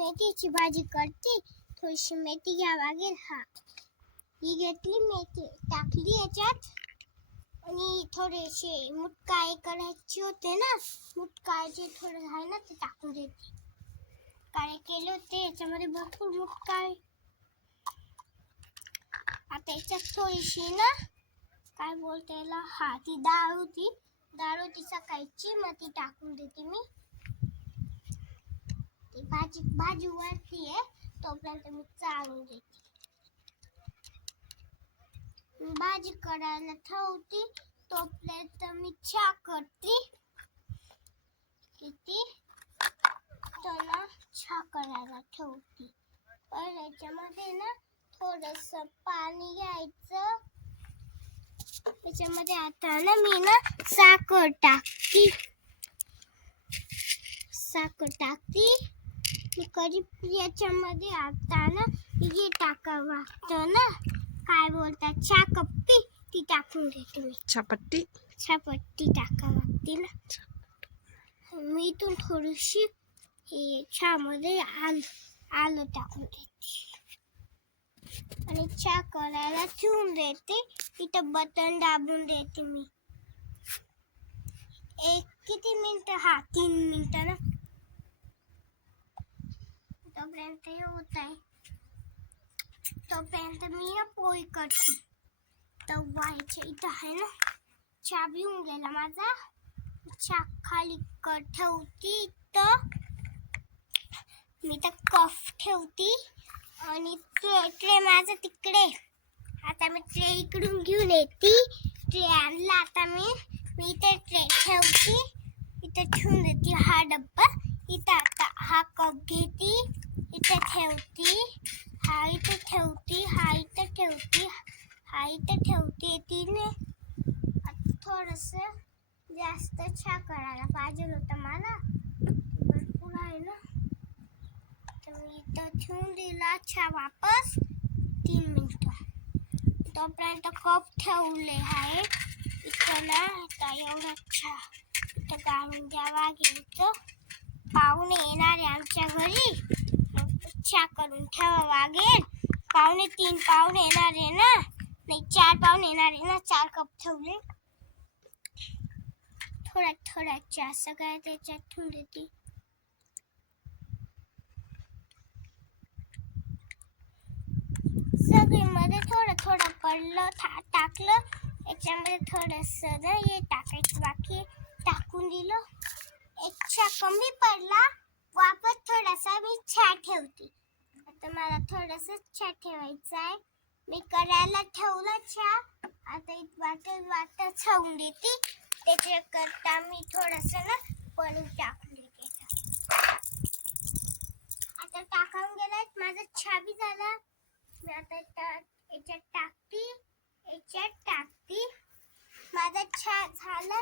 मेथीची भाजी करते. थोडीशी मेथी घ्यावी लागेल. ही घेतली मेथी, टाकली याच्यात. आणि थोडेसे मुटकाळे करायचे होते ना, मुटकाळचे थोडं आहे ना ते टाकून देते. काळे केले होते याच्यामध्ये भरपूर मुटकाळे. आता याच्यात थोडीशी ना काय बोलते याला, ती डाळ होती सकाळची, मग ती टाकून देते मी. ती भाजी वरती आहे तोपर्यंत मी चाळून देते. भाजी करायला ठेवते तोपर्यंत मी चहा करते. त्याला चहा करायला ठेवते. पण याच्यामध्ये ना थोडस पाणी घ्यायचं. त्याच्यामध्ये आता ना मी ना साखर टाकते. मी कधी याच्यामध्ये आता ना हे टाकावं लागतं ना, काय बोलतात, चहापत्ती, ती टाकून देते मी. चहापत्ती टाकावं लागते ना. मी इथून थोडीशी हे चहामध्ये आलं टाकून देते आणि चहा करायला ठेवून देते. इथं बटन दाबून देते मी. किती मिनिटं? 3 मिनिटं ना. तोपर्यंत हे होत आहे. तोपर्यंत मी पोळी करते. तव्याच्या इथं आहे ना, चहा पिऊन गेला माझा. चहा खाली ठेवती तर मी तर कफ ठेवती आणि ट्रे माझा तिकडे. आता मी ट्रे इकडून घेऊन येते. ट्रे आणला आता मी इथे ट्रे ठेवते. इथं ठेवून देते हा डब्बा. इथं आता हा कप घेते, इथे ठेवते. हा इथे ठेवते, हा इथे ठेवते, हा इथे ठेवते. तिने आता थोडस जास्त चहा करायला पाहिजे होतं मला, भरपूर आहे ना. तर मी इथं ठेवून दिला चहा वापस. 3 मिनिटं. तोपर्यंत कप ठेवले आहे इथं ना. आता एवढा चहा इथं काढून द्यावा लागेल. पाहुणे येणार आहे आमच्या घरी, चहा करून ठेवावा लागेल. 2:45 पाहुणे येणार आहे ना, नाही 4 पाहुणे येणार आहे ना. 4 कप ठेवले. थोडा चहा सगळ्या त्याच्यात ठेवून देते. सगळीमध्ये थोडं पडलं, टाकलं. याच्यामध्ये थोडस हे टाकायचं बाकी, टाकून दिलं. एक चहा कमी पडला, वापस थोडासा मी चहा ठेवते. आता मला थोडस चहा ठेवायचा आहे. मी करायला ठेवला चहा. आता वाटत ठेवून देते. त्याच्याकरता मी थोडस ना पाणी टाकून देते. आता टाकून गेलाय, माझा चहा बी झाला. मी आता याच्यात टाकते. माझा चहा झाला.